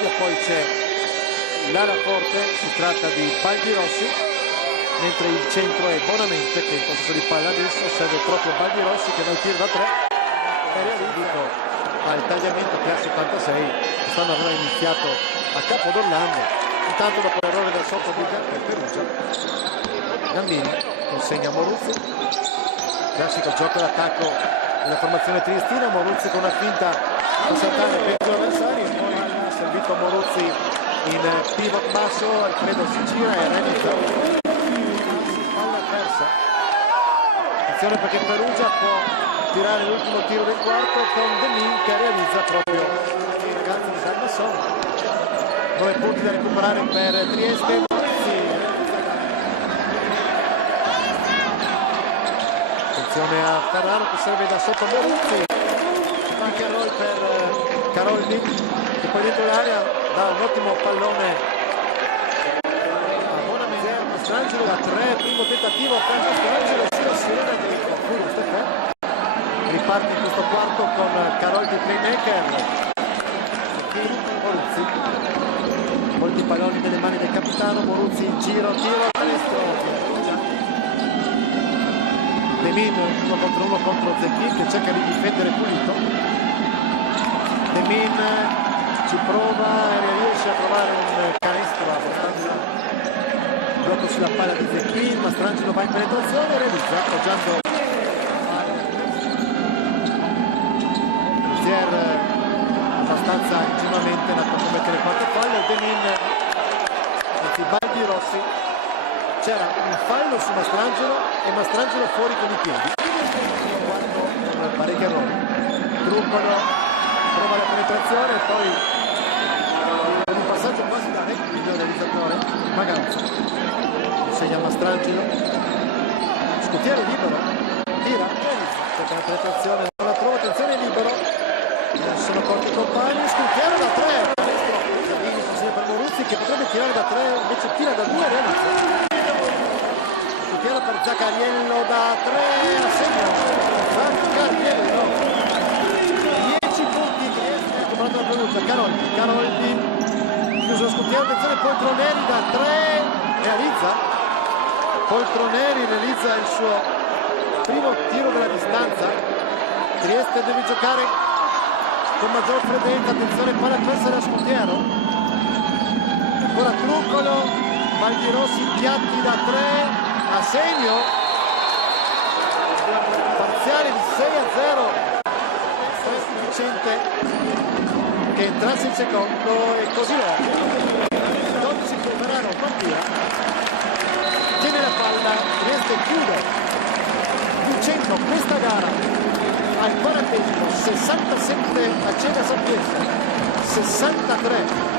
Stovia, poi c'è l'ala forte, si tratta di Baldirossi, mentre il centro è Bonamente che in possesso di palla adesso, serve proprio Baldirossi che va al tiro da 3 e realizza al tagliamento classe 86. Quest'anno aveva iniziato a Capo d'Orlando, intanto dopo l'errore del sotto di Perugia Gambini consegna Moruzzi, classico gioco d'attacco della formazione triestina. Moruzzi con una finta a saltare per i avversari e poi ha servito Moruzzi in pivot basso, Alfredo si gira e realizza palla persa. Attenzione perché Perugia può tirare l'ultimo tiro del quarto con Demin che realizza proprio i ragazzi di Dalmasson. 9 punti da recuperare per Trieste. Attenzione a Ferraro che serve da sotto Moruzzi, anche a roll per Caroldi che poi dentro l'area dà un ottimo pallone a Bonamente. Mastrangelo da 3, primo tentativo per Mastrangelo sulla sirena di Furo Stefan. Riparte in questo quarto con Caroldi playmaker, Moruzzi, molti palloni nelle mani del capitano. Moruzzi in giro, tiro a destro, Demin 1 contro Zecchin che cerca di difendere Pulito. Demin ci prova e riesce a trovare un canestro abbastanza blocco sulla palla di Zecchin. Mastrangelo va in penetrazione e realizza appoggiando Zier abbastanza ingenuamente andato a commettere 4 falli. Demin, anzi Baldirossi, c'era un fallo su Mastrangelo e Mastrangelo fuori con i piedi. Con parecchi errori. Truccolo, prova la penetrazione e poi con un passaggio quasi da rugby del realizzatore Maganza consegna a Mastrangelo. Scutiero libero, tira, realizza la penetrazione, non la trova, attenzione libero, sono corti i compagni. Scutiero da 3, Giannini consegna per Moruzzi che potrebbe tirare da 3, invece tira da 2 e realizza. Per Zaccariello da 3 a segno. Zaccariello 10 punti che comprato la Perugia. Caroldi chiuso lo scutiero, attenzione Poltroneri da 3 realizza. Poltroneri realizza il suo primo tiro della distanza. Trieste deve giocare con maggior freddezza, attenzione palla persa da Scutiero, ancora Truccolo, Baldirossi piatti da 3 a segno, parziale di 6-0, è sufficiente che entrasse il secondo e così lo è. 12 per Ferraro, partita, tiene la palla, Trieste chiude vincendo questa gara al 40esimo, 67 a Cena San Pietro, 63